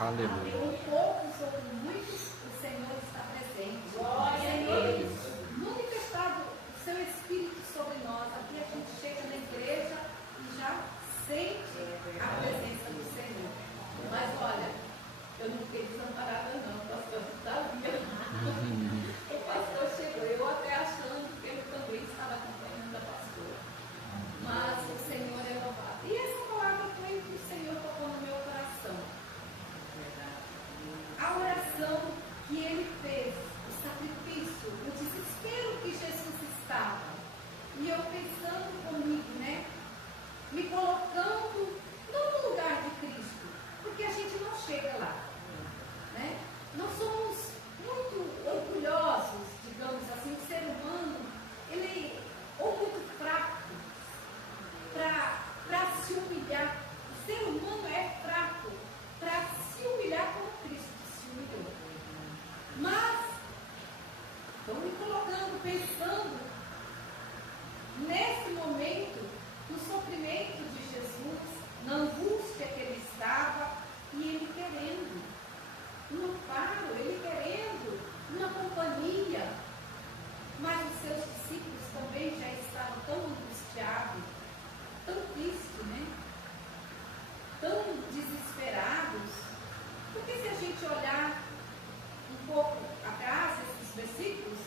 Aleluia. Um pouco sobre muitos, o Senhor está presente. O Senhor manifestado o seu Espírito sobre nós. Aqui a gente chega na igreja e já sente a presença do Senhor. Mas olha, eu não fiquei desamparada não, o pastor está vendo. O pastor chegou, eu até achando que ele também estava acompanhando a pastora. Mas o Senhor é louvado. E essa palavra foi o que o Senhor tocou no meu coração. A oração que ele fez, o sacrifício, o desespero que Jesus estava. E eu pensando comigo, né? Me colocando no lugar de Cristo. Porque a gente não chega lá. Né? Nós somos muito orgulhosos, digamos assim, o ser humano, ele ou muito fraco para se humilhar. O ser humano é fraco para se humilhar como Cristo se humilhou. Mas, estou me colocando, pensando, nesse momento, no sofrimento de Jesus, na angústia que ele estava, e ele querendo um amparo, ele querendo uma companhia. Mas os seus discípulos também já estavam tão angustiados, tão tristes, né? Tão desesperados. Porque se a gente olhar um pouco atrás, esses versículos,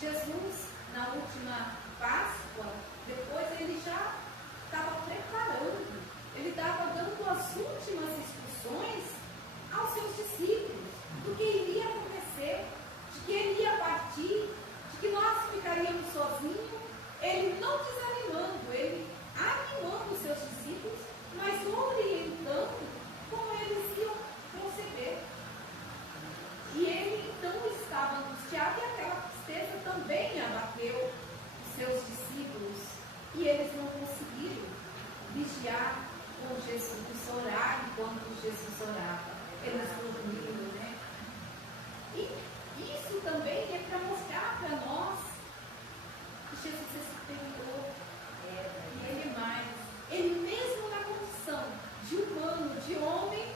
Jesus, na última Páscoa, depois ele já estava preparando, ele estava dando as últimas instruções aos seus discípulos do que iria acontecer, de que ele ia partir, de que nós ficaríamos sozinhos, ele não desanimando, ele animando os seus discípulos, mas orientando como eles iam proceder. E ele então estava angustiado e aquela tristeza também abateu os seus discípulos e eles não conseguiram vigiar com Jesus, orar enquanto Jesus orava. Eles dormiram, né? E isso também é para mostrar para nós que Jesus é superior. E ele é mais. Ele mesmo na condição de humano, de homem,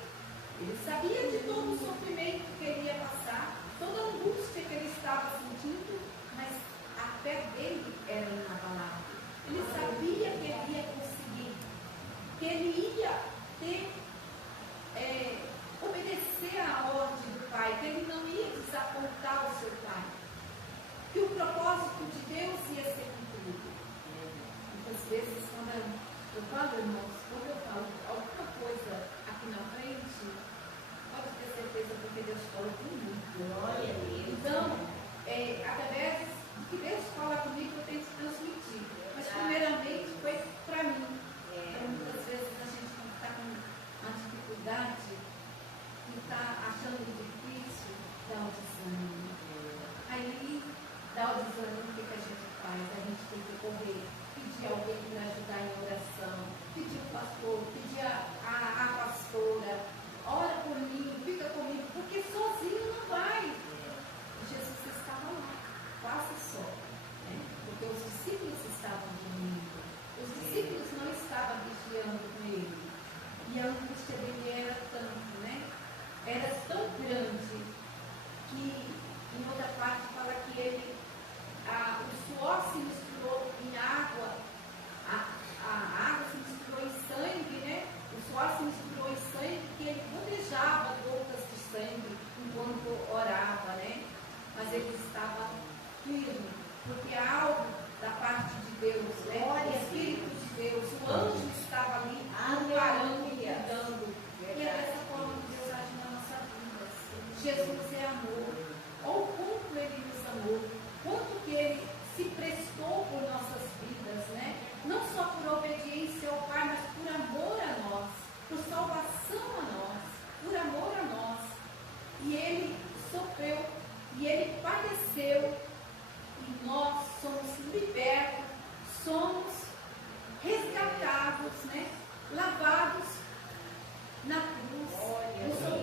ele sabia de todo o sofrimento que ele ia passar, toda a angústia que ele estava sentindo, mas a fé dele era inabalável. Ele sabia que ele ia conseguir, que ele ia ter, obedecer à ordem do Pai, que ele não ia desapontar o seu Pai, que o propósito de Deus ia ser cumprido. Muitas vezes, quando eu falo, irmãos, quando eu falo alguma coisa aqui na frente, pode ter certeza porque Deus fala comigo. Glória a Deus. Então, através do que Deus fala comigo, eu tenho que transmitir. Mas primeiramente foi para mim. Então, muitas vezes a gente está com uma dificuldade e está achando difícil, dá o desânimo. Aí, dá o desânimo, o que a gente faz? A gente tem que correr, pedir alguém para ajudar em oração, pedir o pastor, pedir a pastora, ora por mim, fica comigo, porque sozinho não vai. Jesus estava lá, faça só, né? Porque os discípulos estavam dormindo, os discípulos não estavam vigiando com ele, e a angústia dele era tanto, né? Era tão grande que em outra parte fala que ele, o suor se misturou em água, a água se misturou em sangue, né? O suor se misturou em sangue, que ele gotejava gotas de sangue enquanto orava, né? Mas ele estava firme, porque algo da parte de Deus, né? O Espírito de Deus, o anjo estava ali, amparando e cuidando. E é dessa forma que Deus age na nossa vida. Jesus é amor. Olha o quanto ele nos amou, quanto que ele se prestou por nossas vidas, né? Não só por obediência ao Pai, mas por amor a nós, por salvação a nós, por amor a nós. E ele sofreu, e ele padeceu, e nós somos libertos, somos resgatados, né? Lavados na cruz, no